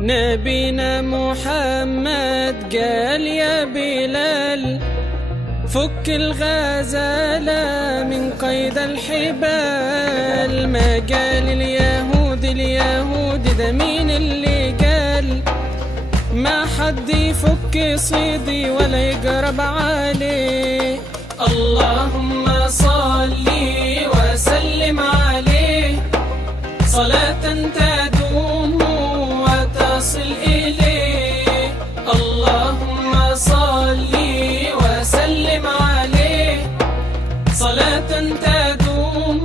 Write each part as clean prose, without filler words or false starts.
نبينا محمد قال يا بلال فك الغزالة من قيد الحبال. ما قال اليهود ده مين اللي قال؟ ما حد يفك صيدي ولا يقرب عليه. اللهم صل وسلم عليه صلاة تدوم وتصل إليه. اللهم صل وسلم عليه صلاة تدوم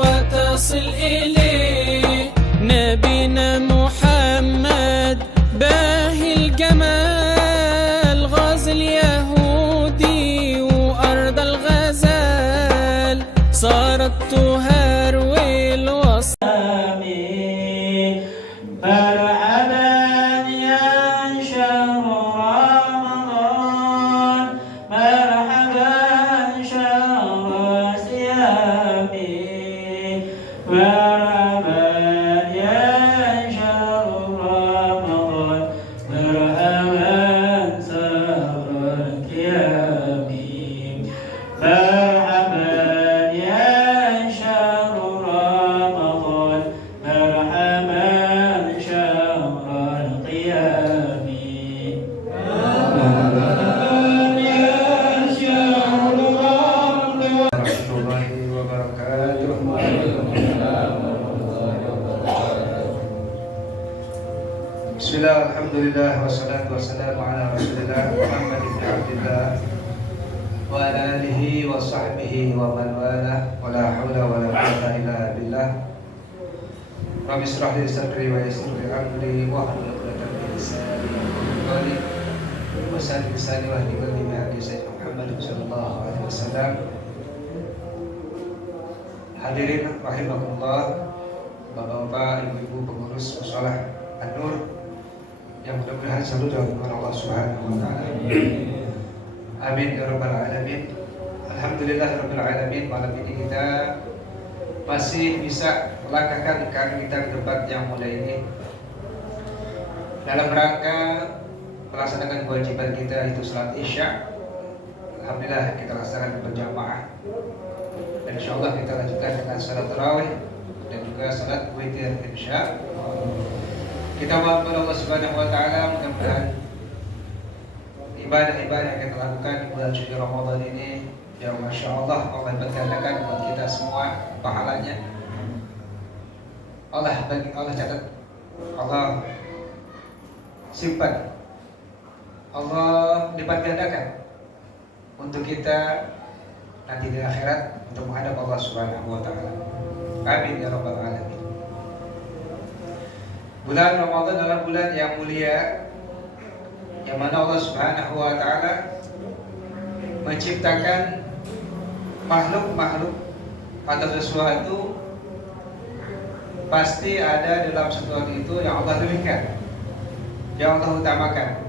وتصل إليه. نبينا محمد باهي الجمال غاز اليهودي وأرض الغزال صارت تهروي الوصل. مرحبا يا شهر رمضان مرحبا شهر صيامي مرحبا يا شهر رمضان مرحبا شهر قيامي مرحبا يا شهر رمضان مرحبا شهر القيام مرحبا يا شهر رمضان ورحمة الله وبركاته. بسم الله الحمد لله والصلاة والسلام على رسول الله محمد بن عبد الله وعلى آله وصحبه ومن والاه ولا حول ولا قوة إلا بالله. رب اشرح لي صدري ويسر لي أمري واحلل عقدة من لساني يفقهوا قولي وسدد لساني واهدي قلبي بهدي سيدنا محمد صلى الله عليه وسلم. Hadirin rahimakumullah, Bapak-bapak, ibu-ibu pengurus musholah An-Nur yang mudah-mudahan selalu dalam lindungan Allah Subhanahu wa taala. Amin ya rabbal alamin. Alhamdulillah rabbil alamin. Malam ini kita masih bisa melangkahkan kaki kita ke tempat yang mulia ini dalam rangka melaksanakan kewajiban kita itu salat Isya. Alhamdulillah kita laksanakan berjamaah. Dan insyaallah kita lanjutkan dengan salat tarawih dan juga salat witir insya Allah. Kita mohon kepada Allah Subhanahu wa taala mudah-mudahan ibadah-ibadah yang kita lakukan di bulan suci Ramadan ini ya Masya Allah Allah bergandakan buat kita semua pahalanya. Allah catat, Allah simpan, Allah lipat gandakan untuk kita nanti di akhirat untuk menghadap Allah Subhanahu wa taala. Amin ya rabbal alamin. Bulan Ramadan adalah bulan yang mulia yang mana Allah Subhanahu wa taala menciptakan makhluk-makhluk atau sesuatu pasti ada dalam sesuatu itu yang Allah lebihkan, yang Allah utamakan.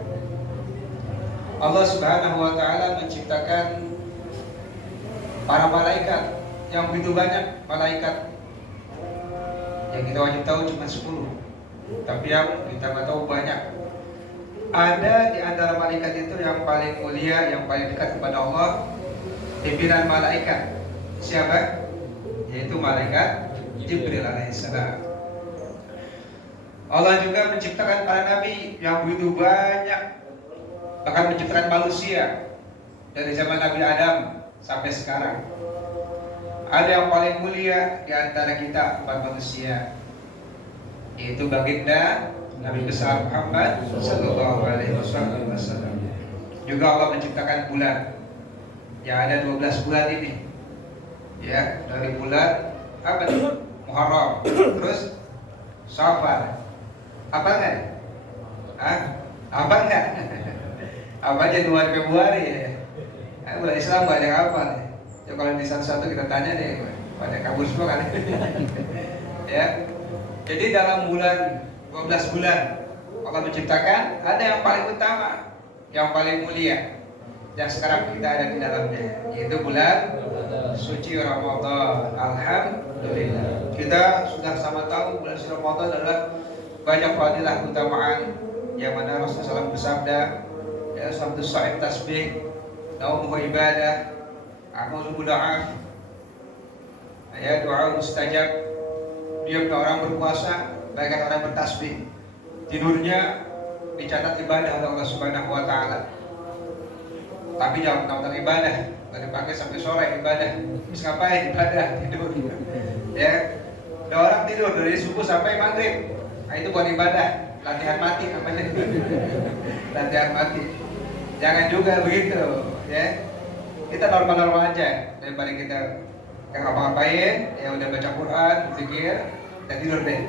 Allah Subhanahu wa taala menciptakan para malaikat yang begitu banyak. Malaikat yang kita wajib tahu cuma 10, tapi yang kita nggak tahu banyak. Ada di antara malaikat itu yang paling mulia, yang paling dekat kepada Allah, pimpinan malaikat. Siapa? Yaitu malaikat Jibril alaihissalam. Allah juga menciptakan para nabi yang begitu banyak, bahkan menciptakan manusia dari zaman Nabi Adam sampai sekarang. Ada yang paling mulia di antara kita umat manusia, yaitu baginda Nabi besar Muhammad sallallahu alaihi wasallam. Juga Allah menciptakan bulan yang ada 12 bulan ini. Ya, dari bulan apa nih? Muharram, terus Syawal. Apa enggak? Apa enggak? Apa aja 2 Februari ya? Bulan Islam banyak apa nih? Ya kalau di satu-satu kita tanya deh, banyak kabur semua kan? Ya. Jadi dalam bulan 12 bulan Allah menciptakan ada yang paling utama, yang paling mulia, yang sekarang kita ada di dalamnya, yaitu bulan suci Ramadan. Alhamdulillah. Kita sudah sama tahu bulan suci Ramadan adalah banyak fadilah keutamaan yang mana Rasulullah SAW bersabda, ya sabtu sa'im tasbih, naumuhu ibadah, amalu mudha'af, ya doa mustajab. Dia orang berpuasa bagaikan orang bertasbih, tidurnya dicatat ibadah oleh Allah Subhanahu wa taala. Tapi jangan nonton ibadah, dari pagi sampai sore ibadah. Terus ngapain ibadah? Tidur. Ya. Ada orang tidur dari subuh sampai maghrib. Nah, itu bukan ibadah, latihan mati namanya. Latihan mati. Jangan juga begitu, ya. Kita normal-normal aja daripada kita nggak ngapa-ngapain, ya udah baca Quran, zikir, dan tidur deh.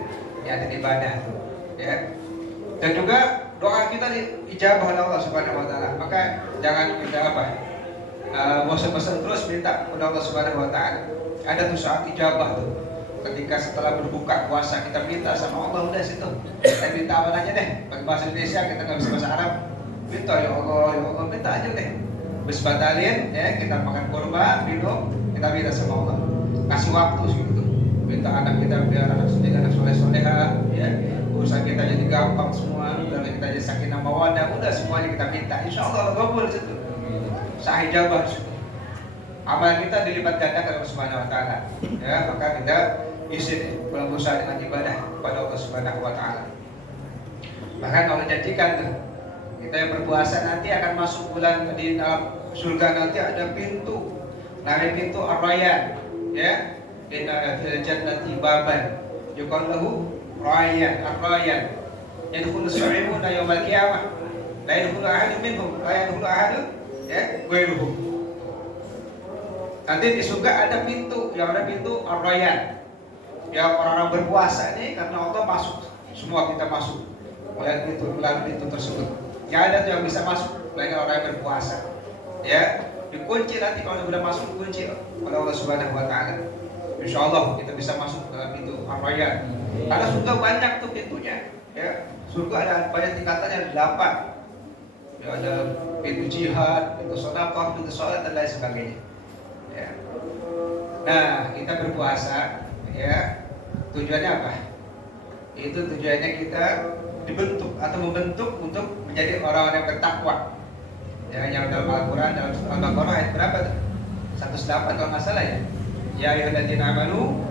Ya, ada ibadah tuh, ya. Dan juga doa kita dijawab oleh Allah Subhanahu wa taala. Maka jangan kita bosan-bosan terus minta kepada Allah Subhanahu wa taala. Ada tuh saat ijabah tuh. Ketika setelah berbuka puasa kita minta sama Allah, udah situ. Kita minta apa aja deh. Pakai bahasa Indonesia, kita nggak bisa bahasa Arab. Minta ya Allah, minta aja deh. Habis batalin, ya kita makan kurma, minum, kita minta sama Allah. Kasih waktu gitu. Minta anak kita biar anak soleh-soleha, ya. Urusan kita jadi gampang semua, dan kita jadi sakinah mawaddah, udah semuanya kita minta. Insya Allah kabul situ. Sahih jabah situ. Amal kita dilipat gandakan oleh Subhanahu wa taala. Ya, maka kita isi bulan puasa dengan ibadah kepada Allah Subhanahu wa taala. Bahkan Allah janjikan tuh, kita yang berpuasa nanti akan masuk bulan di dalam surga, nanti ada pintu. Namanya pintu Ar-Rayyan, ya. Inna fil jannati baban yuqal lahu Rayyan, Ar-Rayyan. Yadkhulu as-sa'imuna yawmal qiyamah. La yadkhulu ahadun minhum, la yadkhulu ahadun ya ghairuhum. Nanti di surga ada pintu, yang ada pintu Ar-Rayyan. Ya, orang-orang berpuasa ini karena Allah masuk, semua kita masuk melalui pintu tersebut. Yang ada tuh yang bisa masuk, selain orang yang berpuasa. Ya, dikunci nanti kalau sudah masuk, dikunci oleh Allah Subhanahu wa taala. Insya Allah kita bisa masuk ke pintu Ar-Rayyan. Karena surga banyak tuh pintunya. Ya, surga ada banyak tingkatannya, 8. Ya, ada pintu jihad, pintu sedekah, pintu sholat dan lain sebagainya. Ya. Nah, kita berpuasa, ya, tujuannya apa? Itu tujuannya kita dibentuk atau membentuk untuk menjadi orang-orang yang bertakwa. Ya, yang dalam Al-Quran, dalam Al-Baqarah ayat berapa tuh? 108 kalau nggak salah ya. Ya ayyuhalladzina amanu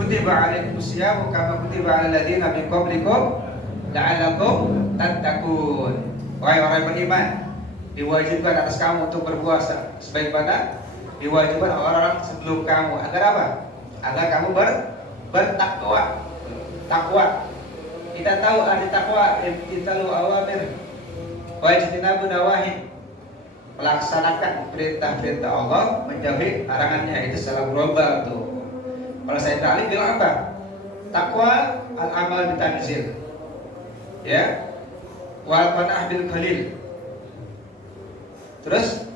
kutiba alaikumus syiyamu kama kutiba alal ladzina min qablikum la'allakum tattaqun. Wahai orang yang beriman, diwajibkan atas kamu untuk berpuasa sebagaimana diwajibkan orang-orang sebelum kamu. Agar apa? Agar kamu bertakwa. Takwa. Kita tahu arti takwa, imtithalu awamir wa ijtinabu nawahi. Melaksanakan perintah-perintah Allah, menjauhi larangannya. Itu secara global tuh. Kalau saya tadi bilang apa? Takwa al-amal bitanzil. Ya. Wal qana'ah bil qalil. Terus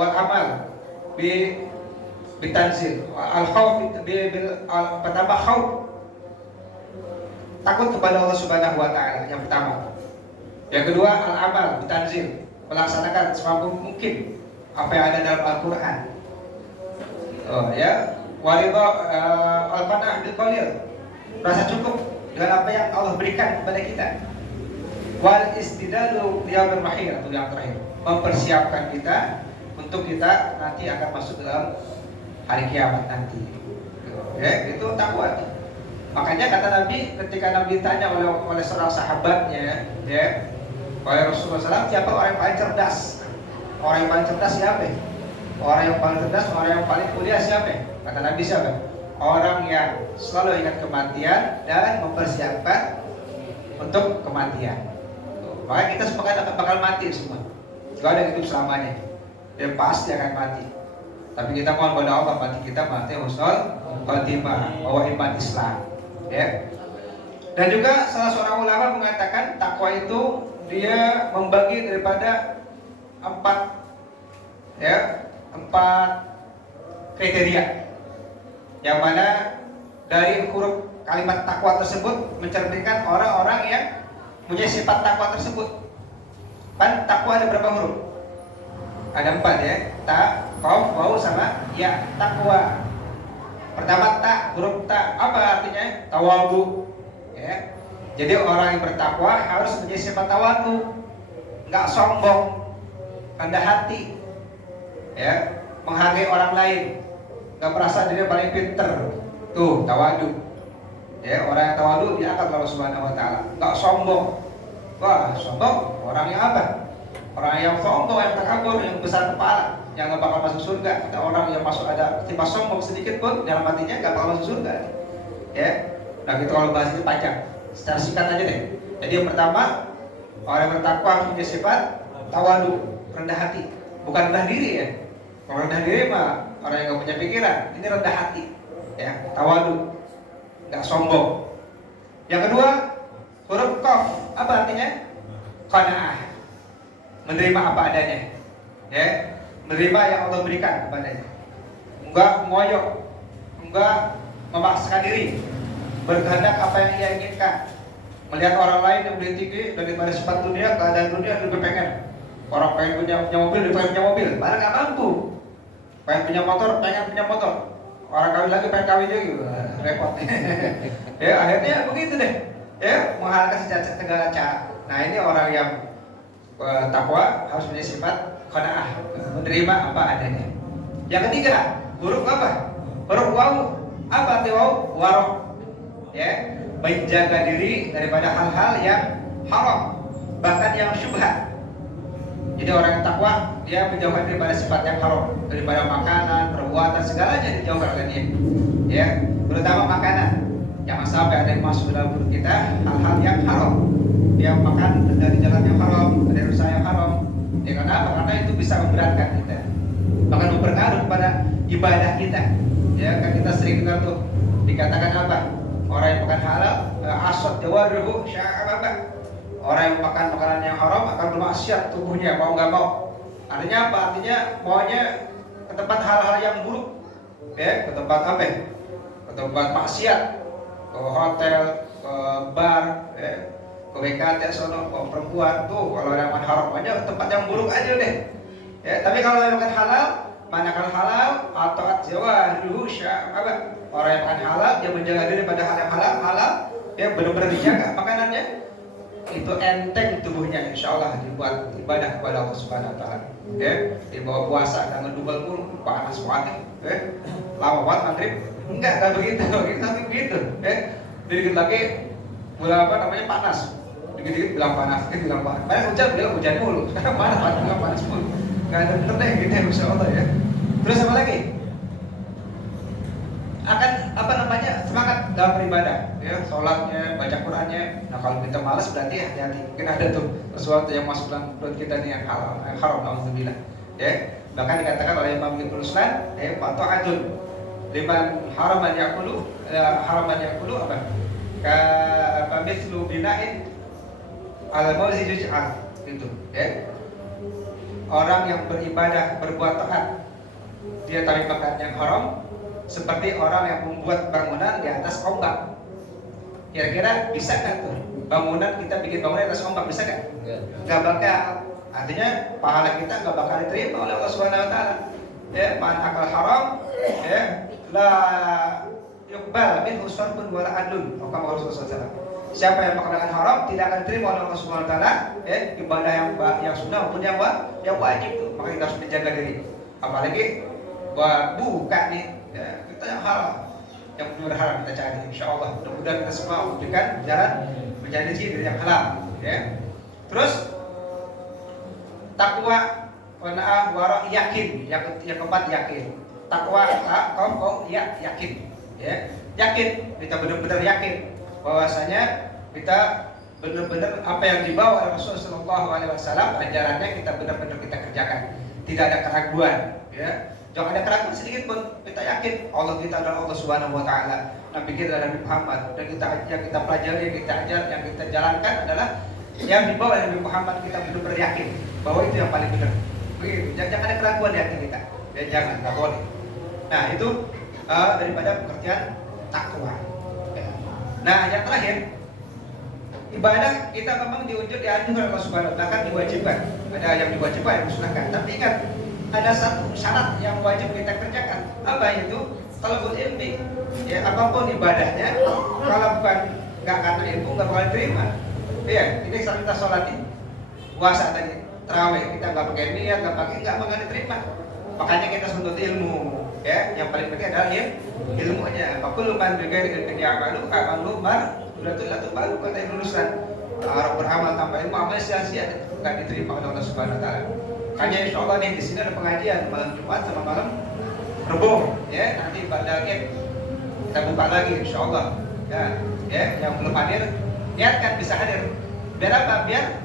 wal amal bitanzil. Al khauf pertama khauf. Takut kepada Allah Subhanahu wa taala yang pertama. Yang kedua al-amal bitanzil, melaksanakan semampu mungkin apa yang ada dalam Al-Qur'an. Oh ya, waridha al-qana'ah bil qalil. Rasa cukup dengan apa yang Allah berikan kepada kita. Wal istidalu liyaumil mahir, atau yang terakhir, mempersiapkan kita untuk kita nanti akan masuk dalam hari kiamat nanti. Ya, itu takwa. Makanya kata Nabi, ketika Nabi ditanya oleh seorang sahabatnya, ya, oleh Rasulullah SAW, siapa orang yang paling cerdas? Orang yang paling cerdas siapa? Orang yang paling cerdas, orang yang paling mulia siapa? Kata Nabi siapa? Orang yang selalu ingat kematian dan mempersiapkan untuk kematian. Makanya kita sepakat akan bakal mati semua. Gak ada yang hidup selamanya. Dia pasti akan mati. Tapi kita mohon kepada Allah mati kita mati husnul khotimah, bawa iman Islam. Ya. Dan juga salah seorang ulama mengatakan takwa itu dia membagi daripada 4 kriteria, yang mana dari huruf kalimat takwa tersebut mencerminkan orang-orang yang punya sifat takwa tersebut. Kan takwa ada berapa huruf? Ada 4 ya. Ta, qaf, waw sama ya, takwa. Pertama ta, huruf ta, apa artinya? Tawadhu. Ya. Jadi orang yang bertakwa harus punya sifat tawadhu, nggak sombong, rendah hati, ya, menghargai orang lain, nggak merasa dirinya paling pinter. Tuh tawadhu. Ya, orang yang tawadhu diangkat oleh Allah Subhanahu Wa Taala, nggak sombong. Wah, sombong orang yang apa? Orang yang sombong, yang takabur, yang besar kepala, yang nggak bakal masuk surga. Kata orang yang masuk ada tipe sombong sedikit pun dalam hatinya nggak bakal masuk surga. Ya, nah kita kalau bahas itu panjang. Secara singkat aja deh. Jadi yang pertama, orang yang bertakwa punya sifat tawadhu, rendah hati, bukan rendah diri ya. Kalau rendah diri mah orang yang nggak punya pikiran. Ini rendah hati, ya, tawadhu, nggak sombong. Yang kedua, huruf qaf, apa artinya? Qanaah, menerima apa adanya, ya, menerima yang Allah berikan kepadanya, enggak ngoyo, enggak memaksakan diri, berkehendak apa yang ia inginkan. Melihat orang lain yang lebih tinggi daripada sifat dunia, keadaan dunia lebih pengen. Orang pengen punya mobil, dia pengen punya mobil, padahal nggak mampu. Pengen punya motor, pengen punya motor. Orang kawin lagi pengen kawin juga, gitu. Repot. Ya akhirnya begitu deh. Ya, menghalalkan segala cara. Nah ini orang yang takwa harus punya sifat qanaah, menerima apa adanya. Yang ketiga, huruf apa? Huruf waw. Apa arti waw? Warok. Ya, menjaga diri daripada hal-hal yang haram, bahkan yang syubhat. Jadi orang yang takwa, dia menjauhkan diri daripada sifat yang haram, daripada makanan, perbuatan, segalanya dijauhkan oleh dia. Ya, terutama makanan. Jangan sampai ada yang masuk dalam perut kita hal-hal yang haram. Dia makan dari jalan yang haram, dari usaha yang haram. Ya kenapa? Karena itu bisa memberatkan kita, bahkan berpengaruh pada ibadah kita. Ya kan kita sering dengar tuh dikatakan apa? Orang yang makan halal, asad jawaruhu sya'ababa. Orang yang makan makanan yang haram akan bermaksiat tubuhnya, mau nggak mau. Artinya apa? Artinya maunya ke tempat hal-hal yang buruk, ya, ke tempat apa? Ke tempat maksiat, ke hotel, ke bar, ya, ke WKT sono, ke perempuan tuh. Kalau yang makan haram aja ke tempat yang buruk aja deh. Ya, tapi kalau yang makan halal, manakala halal atau jawaruhu sya'ababa. Orang yang makan halal, dia menjaga diri pada hal yang halal, dia benar-benar dijaga makanannya. Itu enteng tubuhnya, insya Allah dibuat ibadah kepada Allah Subhanahu Wa Taala. Ya, dibawa puasa dengan dubal pun panas banget. Ya, lama banget maghrib. Enggak begitu, kita begitu. Ya, dikit lagi mulai apa namanya panas. Dikit-dikit bilang panas, bilang panas. Padahal hujan bilang hujan mulu. Sekarang panas, bilang panas mulu. Enggak ada bener deh gitu, insya Allah ya. Terus apa lagi? Akan apa namanya semangat dalam beribadah, ya, sholatnya, baca Qurannya. Nah kalau kita malas berarti hati-hati, mungkin ada tuh sesuatu yang masuk dalam perut kita nih yang halal, yang haram, alhamdulillah. Ya, bahkan dikatakan oleh Imam Ibnu Ruslan, fa'atun liman haraman yakulu apa? Apa mithlu bina'in ala mawzi juj'al gitu, ya. Orang yang beribadah berbuat taat, dia tarik makan yang haram, seperti orang yang membuat bangunan di atas ombak. Kira-kira bisa nggak tuh bangunan, kita bikin bangunan di atas ombak, bisa nggak? Nggak bakal. Artinya pahala kita nggak bakal diterima oleh Allah Subhanahu Wa Taala. Ya, man akal haram, ya, la yuqbal minhu sarfun wala adlun. Kata Rasulullah SAW. Siapa yang makan haram tidak akan diterima oleh Allah Subhanahu Wa Taala. Ya, ibadah yang sunnah maupun yang wajib tuh. Maka kita harus menjaga diri. Apalagi buka nih. Ya, kita yang halal, yang benar haram kita cari, insya Allah. Mudah-mudahan kita semua memberikan jalan menjadi dari yang halal, ya. Terus takwa, qanaah, wara, yakin. Yang keempat yakin. Takwa, yakin, ya. Yakin, kita benar-benar yakin bahwasanya kita benar-benar apa yang dibawa oleh Rasulullah SAW, ajarannya kita benar-benar kita kerjakan. Tidak ada keraguan, ya. Jangan ada keraguan sedikit pun, kita yakin Allah kita adalah Allah Subhanahu Wa Taala, Nabi kita adalah Nabi Muhammad, dan yang kita pelajari, yang kita ajar, yang kita jalankan adalah yang dibawa oleh Nabi Muhammad. Kita benar-benar yakin bahwa itu yang paling benar. Begitu, jangan ada keraguan di hati kita, ya, jangan, nggak boleh. Nah itu daripada pengertian takwa. Nah yang terakhir, ibadah kita memang dianjurkan oleh Allah Subhanahu Wa Taala, bahkan diwajibkan. Ada yang diwajibkan, yang disunahkan. Tapi ingat, ada satu syarat yang wajib kita kerjakan. Apa itu? talabul ilmi. Ya, apapun ibadahnya, kalau bukan nggak karena ilmu nggak bakal diterima. Ya, ini saat kita sholat ini, puasa tadi, terawih, kita nggak pakai niat, nggak bakal diterima. Makanya kita menuntut ilmu. Ya, yang paling penting adalah ilmunya. Fakul man bighairi ilmin ya'malu amalu mardudatun baru kata Ibnu Ruslan. Orang beramal tanpa ilmu amal sia-sia, nggak diterima oleh Allah Subhanahu wa taala. Makanya insyaallah nih di sini ada pengajian malam Jumat sama malam Rebo, ya nanti pada kita buka lagi insyaallah. Ya, yang belum hadir niatkan bisa hadir. Biar apa? Biar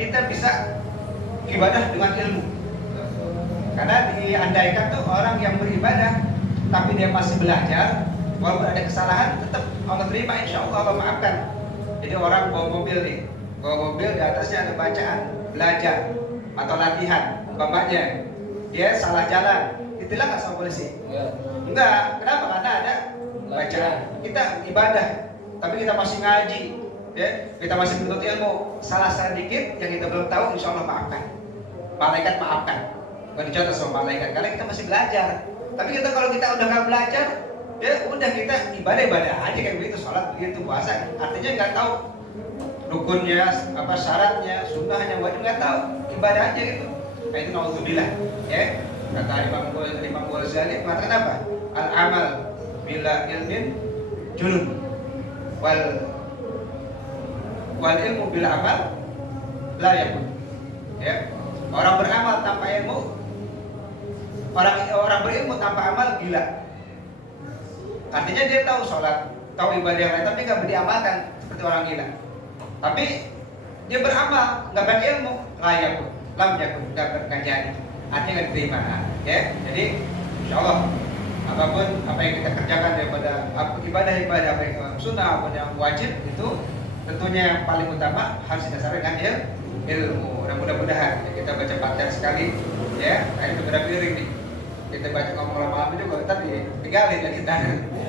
kita bisa ibadah dengan ilmu. Karena diandaikan tuh orang yang beribadah tapi dia masih belajar, walaupun ada kesalahan tetap Allah terima, insya Allah Allah maafkan. Jadi orang bawa mobil nih, bawa mobil di atasnya ada bacaan, belajar atau latihan, bapaknya dia salah jalan, ditilang nggak sama polisi? Enggak, kenapa? Karena ada bacaan. Kita ibadah, tapi kita masih ngaji, ya, kita masih menuntut ilmu. Salah sedikit yang kita belum tahu, insya Allah maafkan. Malaikat maafkan. Bukan dicontoh sama malaikat, karena kita masih belajar. Tapi kita kalau kita udah nggak belajar, ya udah kita ibadah aja kayak begitu, sholat begitu, puasa. Artinya nggak tahu rukunnya, apa syaratnya, sunnahnya, wajib nggak tahu, ibadah aja gitu. Nah itu naudzubillah, ya. Kata Imam Ghazali mengatakan apa? Al amal bila ilmin junun, wal ilmu bila amal la yakun. Ya, orang beramal tanpa ilmu, orang berilmu tanpa amal gila. Artinya dia tahu sholat, tahu ibadah yang lain, tapi nggak diamalkan seperti orang gila. Tapi dia beramal, nggak berilmu, layak, lam yakun, nggak jadi. Artinya nggak diterima. Ya, jadi insya Allah apapun apa yang kita kerjakan daripada ibadah-ibadah baik yang sunnah maupun yang wajib itu tentunya yang paling utama harus didasarkan dengan ilmu. Dan mudah-mudahan ya, kita baca Fatihah sekali, ya. Ini beberapa piring nih. Kita baca ngomong lama-lama juga, tapi tinggalin ya kita.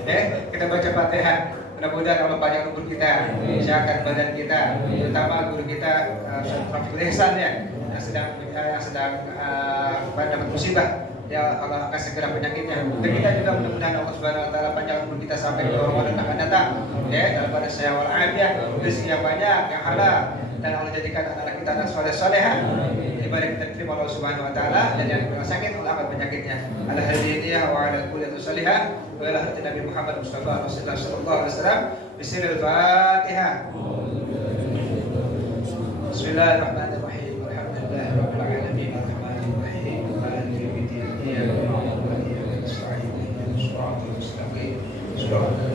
Ya, kita baca Fatihah. Mudah-mudahan Allah panjang umur kita, sehatkan badan kita, terutama guru kita Ustaz Rafiul Ihsan ya, yang sedang dapat musibah. Ya Allah akan segera penyakitnya. Dan kita juga mudah-mudahan Allah Subhanahu wa taala panjang umur kita sampai ke Ramadan akan datang. Ya, dalam pada saya wal afiyah, rezeki yang banyak, yang halal, dan Allah jadikan anak kita anak saleh-salehah. Ibadah kita diterima Allah Subhanahu wa taala, dan yang kena sakit Allah angkat penyakitnya. Ala hadiniyah wa ala kulli salihah wa ala hati Nabi Muhammad Mustafa Rasulullah sallallahu alaihi wasallam. Bismillahirrahmanirrahim. Bismillahirrahmanirrahim. Alhamdulillahirabbil alamin. Arrahmanirrahim. Maliki yaumiddin. Iyyaka na'budu wa iyyaka nasta'in. Ihdinas siratal mustaqim. Shiratal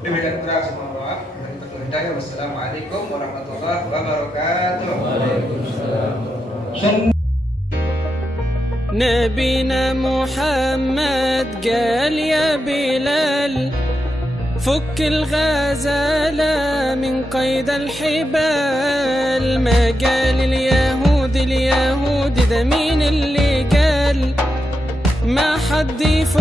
demikian kurang semua doa dan berhidayah. Wassalamualaikum warahmatullahi wabarakatuh. Waalaikumsalam. نبينا محمد قال يا بلال فك الغزالة من قيد الحبال. ما قال اليهود ده مين اللي قال ما حد يفك